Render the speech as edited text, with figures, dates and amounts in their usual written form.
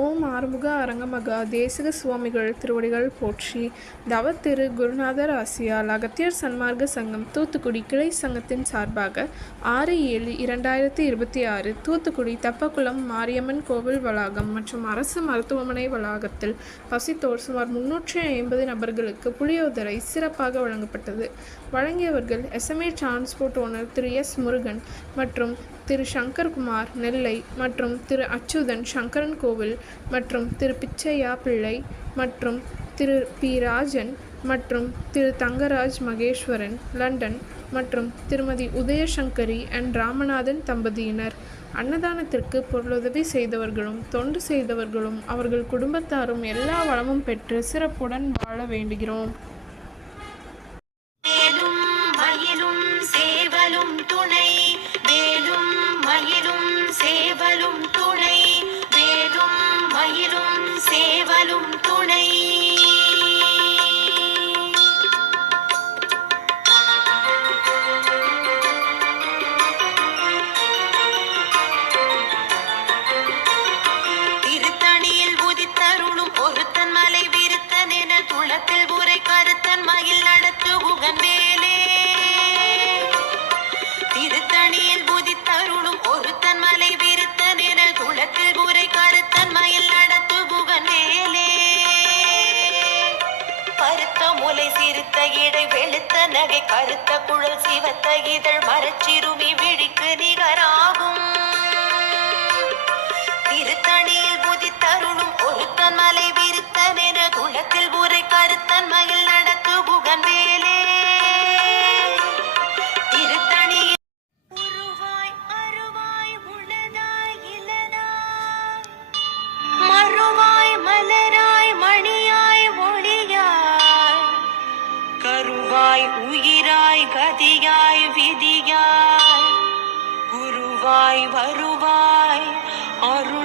ஓம் ஆறுமுக அரங்கமகா தேசிக சுவாமிகள் திருவடிகள் போற்றி. தவத்திரு குருநாதர் ஆசியால் அகத்தியர் சன்மார்க்க சங்கம் தூத்துக்குடி கிளை சங்கத்தின் சார்பாக 6/7/2026 தூத்துக்குடி தப்பக்குளம் மாரியம்மன் கோவில் வளாகம் மற்றும் அரசு மருத்துவமனை வளாகத்தில் பசித்தோர் சுமார் 350 நபர்களுக்கு புளியோதரை சிறப்பாக வழங்கப்பட்டது. வழங்கியவர்கள் SMA டிரான்ஸ்போர்ட் ஓனர் திரு S முருகன் மற்றும் திரு சங்கர்குமார் நெல்லை மற்றும் திரு அச்சுதன் சங்கரன் கோவில் மற்றும் திரு பிச்சையா பிள்ளை மற்றும் திரு பி ராஜன் மற்றும் திரு தங்கராஜ் மகேஸ்வரன் லண்டன் மற்றும் திருமதி உதயசங்கரி அண்ட் ராமநாதன் தம்பதியினர். அன்னதானத்திற்கு பொருளுதவி செய்தவர்களும் தொண்டு செய்தவர்களும் அவர்கள் குடும்பத்தாரும் எல்லா வளமும் பெற்று சிறப்புடன் வாழ வேண்டுகிறோம். சேவலும் துணை வேலும் மயிலும் சேவலும் துணை. திருத்தணியில் உதித்தருளும் ஒருத்தன் மலை விருத்தன் என துளத்தில் உரை கருத்தன் மயில் நடத்து உகந்தேலே. திருத்தணியில் உதித்தருளும் ஒருத்தன் மலை விருத்தன் என துளத்தில் உரை கருத்தன் மயில் நடத்து புகனேலே. பருத்த முலை சிறுத்த இடை வெளுத்த நகை கருத்த குழல் சிவத்த இதழ் மரச்சிறுமி விழிக்கு நிகராகும். திருத்தணியில் உதித்தருளும் ஒருத்தன் மலை விருத்தன் என துளத்தில் உரை கருத்தன் மயில் நடத்து புகன்வேலே. உயிராய் கதியாய் விதியாய் குருவாய் வருவாய் அருள்